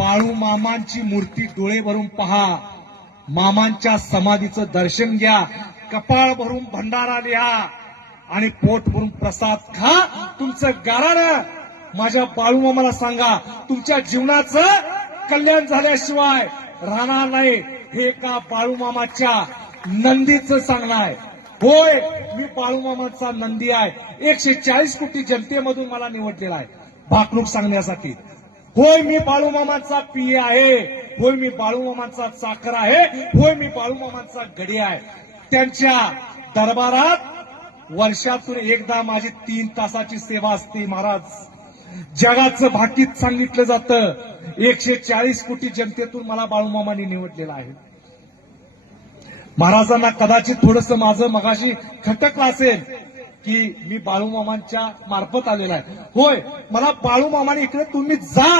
बाळू मामांची मूर्ती डोळे भरून पहा, मामांच्या समाधीचं दर्शन घ्या, कपाळ भरून भंडारा लिहा आणि पोट भरून प्रसाद खा. तुमचं गाराणं माझ्या बाळू मामाला सांगा, तुमच्या जीवनाचं कल्याण झाल्याशिवाय राहणार नाही. हे एका बाळू मामाच्या नंदीचं सांगणं आहे. होय, मी बाळू मामाचा नंदी आहे. 140 कोटी जनतेमधून मला निवडलेला आहे भाकणूक सांगण्यासाठी. होय, मी बाळू मामाचा पिये आहे. होय, मी बाळू मामाचा चाकर आहे. होय, मी बाळू मामाचा गडी आहे. त्यांच्या दरबारात वर्षातून एकदा माझी 3 तासाची सेवा असते. महाराज, जगाचं भाकीत सांगितलं जातं, 140 कोटी जनतेतून मला बाळू मामांनी निवडलेला आहे. महाराजांना कदाचित थोडंसं माझं मगाशी खटकलं असेल की मी बाळू मामांच्या मार्फत आलेला आहे. होय, मला बाळू मामाने इकडे तुम्ही जा